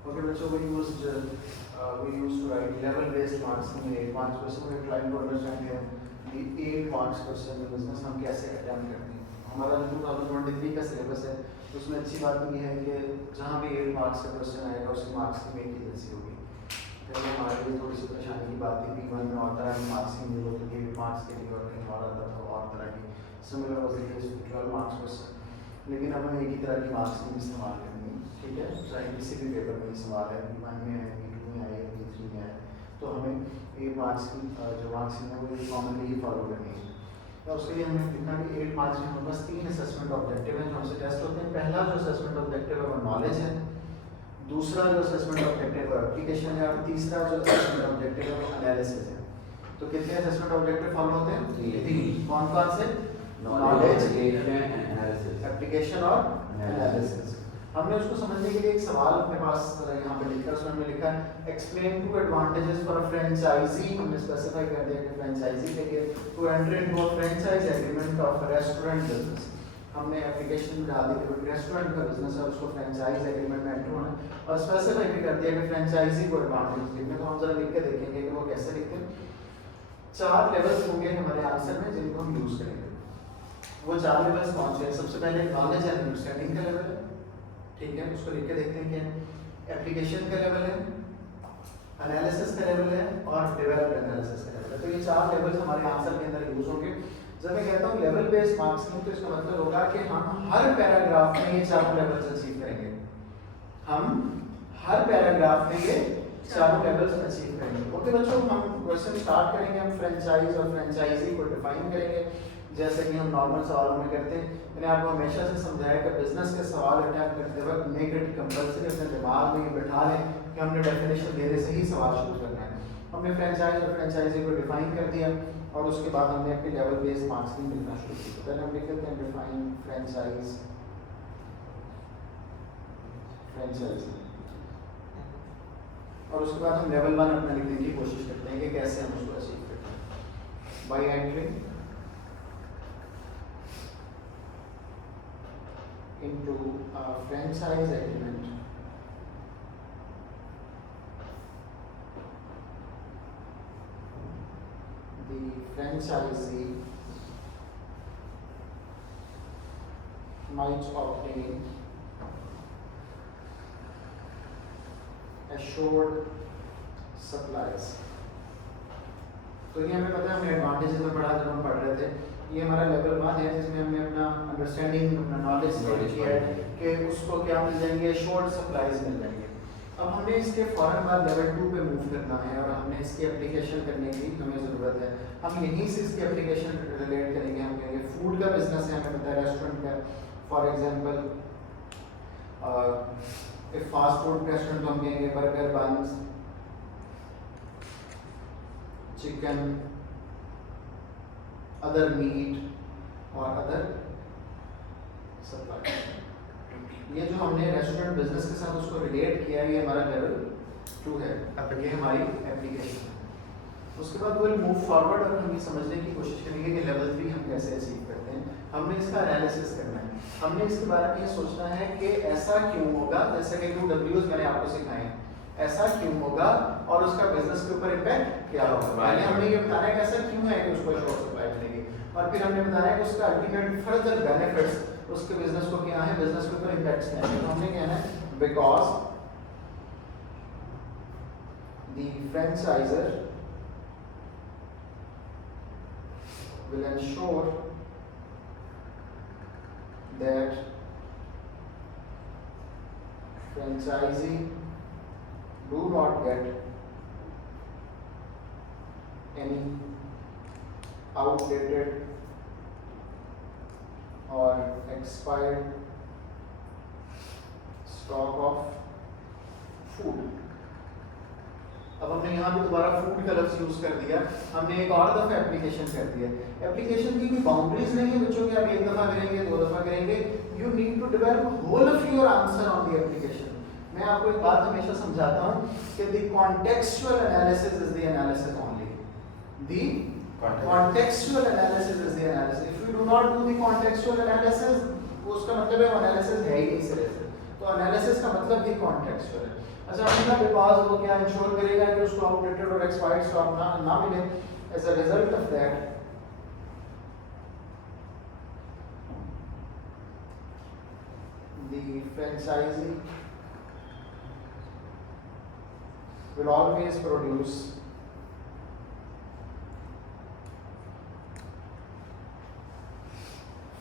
Okay, but so we used to write level-based marks in 8 marks question. We're trying to understand here the 8 marks question in business हम कैसे attempt करते हैं. हमारा जो 2023 का syllabus है उसमें अच्छी बात ये है कि जहाँ भी 8 मार्क्स का क्वेश्चन आएगा उसकी मार्क्स की मेक जैसी होगी. तो ये हमारे लिए थोड़ी सी परेशानी की बात थी. P1 में और तरह की मार्क्स की मिल होती थी 8 मार्क्स के लिए और कहीं और आता था और तरह की similar was the case 12 marks question. लेकिन अब हम एक ही तरह की मार्क्स नहीं इस्तेमाल करेंगे. ठीक है, चाहे किसी भी पेपर में सवाल है, P1 में है, P2 में है, P3 में है, तो हमें 8 मार्क्स की जो मार्क्स हैं वो कॉमनली ही फॉलो करनी है. तो उसके लिए हमने लिखा कि 8 मार्क्स में हमारे पास 3 असेसमेंट ऑब्जेक्टिव हैं जो हमसे टेस्ट होते हैं. पहला जो असेसमेंट ऑब्जेक्टिव है वो नॉलेज है, दूसरा जो असेसमेंट ऑब्जेक्टिव है एप्लीकेशन है, और तीसरा जो असेसमेंट ऑब्जेक्टिव है वो एनालिसिस है. तो कितने असेसमेंट ऑब्जेक्टिव फॉलो होते हैं? 3. कौन कौन से? नॉलेज, एप्लीकेशन और एनालिसिस. हमने उसको समझने के लिए एक सवाल अपने पास यहाँ पे लिखा है. उसमें हमने लिखा है explain 2 advantages for a franchisee. हमने स्पेसिफाई कर दिया कि फ्रेंचाइजी के लिए to enter into a franchise agreement of restaurant business. हमने एप्लीकेशन में डाल दी कि रेस्टोरेंट का बिजनेस है उसको फ्रेंचाइज एग्रीमेंट में एंटर होना है, और स्पेसिफाई भी कर दिया कि फ्रेंचाइजी को एडवांटेज लिखने. तो हम जरा लिख के देखेंगे कि वो कैसे लिखते हैं. 4 लेवल्स होंगे हमारे आंसर में जिनको हम यूज करेंगे. वो 4 लेवल्स कौन से हैं? सबसे पहले नॉलेज एंड अंडरस्टैंडिंग का लेवल है. ठीक है, उसको लिख के देखते हैं कि एप्लीकेशन का लेवल है, एनालिसिस का लेवल है और डेवलप्ड एनालिसिस का लेवल है. तो ये 4 लेवल्स हमारे आंसर के अंदर यूज होंगे. जब मैं कहता हूँ लेवल बेस्ड मार्क्स में तो इसका मतलब होगा कि हम हर पैराग्राफ में ये 4 लेवल्स अचीव करेंगे. हम हर पैराग्राफ में ये 4 लेवल्स अचीव करेंगे. ओके बच्चों, हम क्वेश्चन स्टार्ट करेंगे. हम फ्रेंचाइज और फ्रेंचाइजी को डिफाइन करेंगे जैसे कि हम नॉर्मल सवालों में करते हैं. मैंने आपको हमेशा से समझाया कि बिजनेस के सवाल अटैम्प्ट करते वक्त मेक इट कंपल्सरी अपने दिमाग में ये बिठा लें कि हमने डेफिनेशन देने से ही सवाल शुरू करना है. हमने फ्रेंचाइज और फ्रेंचाइजी को डिफाइन कर दिया और उसके बाद हमने अपनी लेवल बेस्ड मार्क्स भी मिलना शुरू की. तो पहले हम लिख लेते हैं डिफाइन फ्रेंचाइज फ्रेंचाइजी, और उसके बाद हम लेवल 1 अपना लिखने की कोशिश करते हैं कि कैसे हम उसको अचीव करते हैं. By entering into a franchise agreement the franchisee might obtain assured supplies. तो ये हमें पता है, हमने एडवांटेजेस में पढ़ा जब हम पढ़ रहे थे. ये हमारा लेवल 1 है जिसमें हमने अपना अंडरस्टैंडिंग, अपना नॉलेज किया है कि उसको क्या मिल जाएंगे, शॉर्ट सप्लाईज मिल जाएंगे. अब हमें इसके फौरन बाद लेवल 2 पे मूव करना है और हमने इसकी एप्लीकेशन करने की हमें ज़रूरत है. हम यहीं से इसकी एप्लीकेशन रिलेट करेंगे. हम कहेंगे फूड का बिजनेस है, हमें पता है रेस्टोरेंट का. फॉर एग्जाम्पल एक फास्ट फूड रेस्टोरेंट तो हम कहेंगे burger, buns, chicken, other meat और अदर सप्लाई. ये जो हमने रेस्टोरेंट बिजनेस के साथ उसको रिलेट किया, ये हमारा लेवल 2 है. अब ये हमारी एप्लीकेशन है. उसके बाद विल मूव फॉरवर्ड और हम ये समझने की कोशिश करेंगे कि लेवल 3 हम कैसे अचीव करते हैं. हमने इसका एनालिसिस करना है. हमने इसके बारे में ये सोचना है कि ऐसा क्यों होगा, जैसे कि 2 W's मैंने आपको सिखाए हैं. ऐसा क्यों होगा और उसका बिजनेस के ऊपर इम्पैक्ट क्या होगा. पहले हमने ये बताना है कि ऐसा क्यों है कि उसको शॉर्ट सप्लाई मिलेगी, और फिर हमने बताया कि उसका अल्टीमेट फर्दर बेनिफिट्स उसके बिजनेस को क्या है, बिजनेस के ऊपर इम्पैक्ट्स क्या है. तो हमने कहना है because the franchisor will ensure that franchisee do not get any outdated or expired stock of food. अब हमने यहाँ पे दोबारा फूड का लफ्ज़ यूज़ कर दिया. हमने एक और दफ़ा एप्लीकेशन कर दिया. एप्लीकेशन की कोई बाउंड्रीज नहीं है बच्चों कि आप एक दफ़ा करेंगे, 2 दफ़ा करेंगे. You need to develop whole of your answer on the application. मैं आपको एक बात हमेशा समझाता हूँ कि the contextual analysis is the analysis only. The contextual analysis is the analysis. If you do not do the contextual analysis, उसका मतलब है एनालिसिस है ही नहीं सिरे से. तो एनालिसिस का मतलब ही कॉन्टेक्सचुअल है। अच्छा हमने बिकॉज वो क्या इंश्योर करेगा कि उसको आउटडेटेड और एक्सपायर्ड स्टॉक ना मिले, as a result of that the franchisee will always produce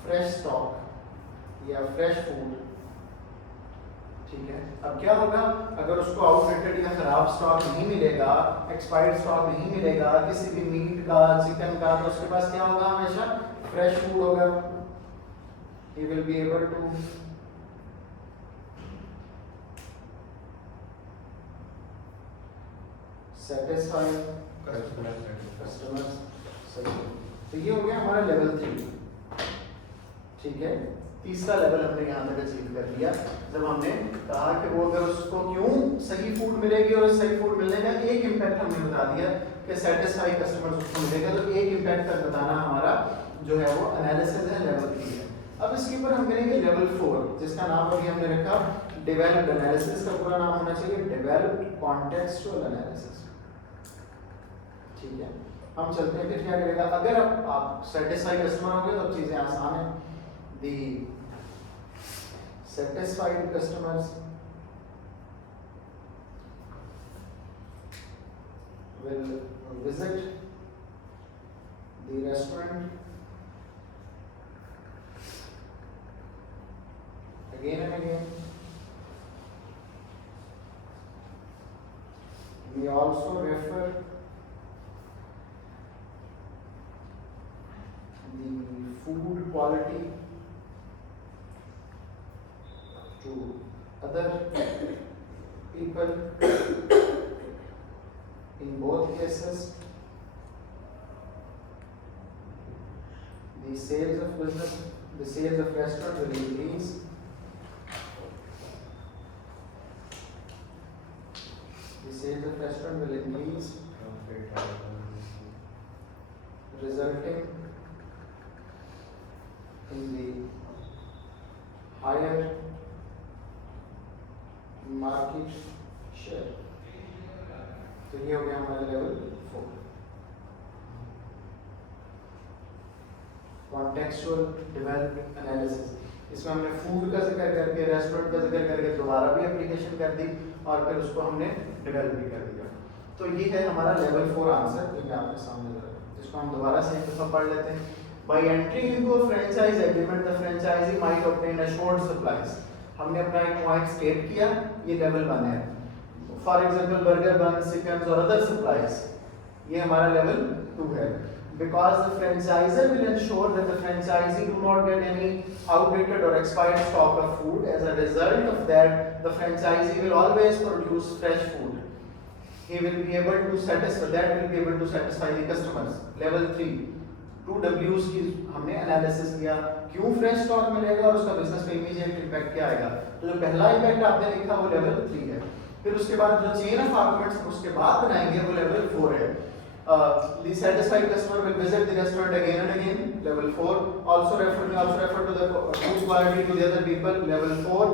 fresh stock या fresh food, ठीक है। अब क्या होगा, अगर उसको आउटडेटेड या खराब स्टॉक नहीं मिलेगा, एक्सपायर्ड स्टॉक नहीं मिलेगा किसी भी मीट का, चिकन का, तो उसके पास क्या होगा, हमेशा फ्रेश फूड होगा। he will be able to satisfy customers। तो ये हो गया हमारा लेवल 3, ठीक है। तीसरा लेवल हमने यहाँ तक अचीव कर लिया, जब हमने कहा कि वो अगर उसको क्यों सही फूड मिलेगी, और सही फूड मिलने का एक इम्पैक्ट हमने बता दिया कि सेटिस्फाई कस्टमर्स उसको मिलेगा, तो एक इम्पैक्ट तक बताना हमारा जो है वो एनालिसिस है, लेवल 3 है। अब इसके ऊपर हम करेंगे लेवल 4, जिसका नाम अभी हमने रखा डेवलप्ड एनालिसिस। का पूरा नाम होना चाहिए डेवलप्ड कॉन्टेक्सचुअल एनालिसिस, ठीक है। हम चलते हैं, फिर क्या करेगा, अगर आप सेटिस्फाई कस्टमर होंगे तो चीजें आसान है। The satisfied customers will visit the restaurant again and again. We also refer the food quality to other people. In both cases, the sales of restaurant will increase. The sales of restaurant will increase, resulting in the higher market share. तो ये हो गया हमारा level 4, contextual developed analysis. इसमें हमने food का जिक्र करके, रेस्टोरेंट का जिक्र करके दोबारा भी एप्लीकेशन कर दी, और फिर उसको हमने डेवलप भी कर दिया। तो ये है हमारा लेवल 4 आंसर, जो मैं आपके सामने दे रहा हूँ। इसको हम दोबारा से एक दफा पढ़ लेते हैं। By entering into a franchise agreement, the franchisee might obtain assured supplies। हमने अपना एक पॉइंट स्टेट किया, ये लेवल 1 है। For example burger bun, chicken और अदर सप्लाईज, ये हमारा लेवल 2 है। Because the franchiser will ensure that the franchisee do not get any outdated और expired stock of food. As a result of that the franchisee will always produce fresh food. he will be able to satisfy the customers। Level 3 2 W's की हमने analysis किया, क्यों fresh stock मिलेगा और उसका business पे immediate impact क्या आएगा। तो जो पहला इंपैक्ट आपने लिखा वो लेवल 3 है। फिर उसके बाद जो चेन ऑफ आर्गुमेंट्स उसके बाद बनाएंगे वो लेवल 4 है। The satisfied customer will visit the restaurant again and again, level 4. Also refer to the food quality to the other people, level 4.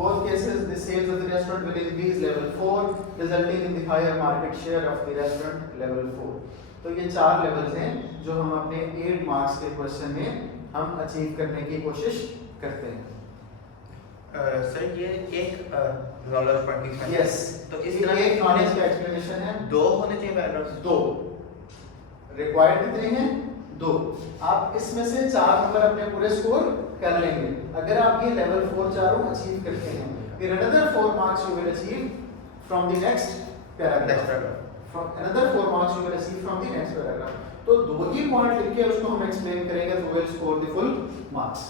Both cases the sales of the restaurant will increase, level 4, resulting in the higher market share of the restaurant, level 4. तो ये 4 levels हैं जो हम अपने 8 marks के question में हम achieve करने की कोशिश करते हैं। सर ये एक नॉलेज पॉइंट है। यस, तो इस तरह एक नॉलेज का एक्सप्लेनेशन है। 2 होने चाहिए पैराग्राफ्स। 2 रिक्वायर्ड कितने हैं? 2। आप इसमें से 4 नंबर अपने पूरे स्कोर कर लेंगे अगर आप ये लेवल 4 चारों अचीव करते हैं। फिर another 4 marks you will achieve from the next paragraph. From another 4 marks you will receive from the next paragraph। तो 2 ही पॉइंट लिख के उसको हम एक्सप्लेन करेंगे तो we'll score the full marks।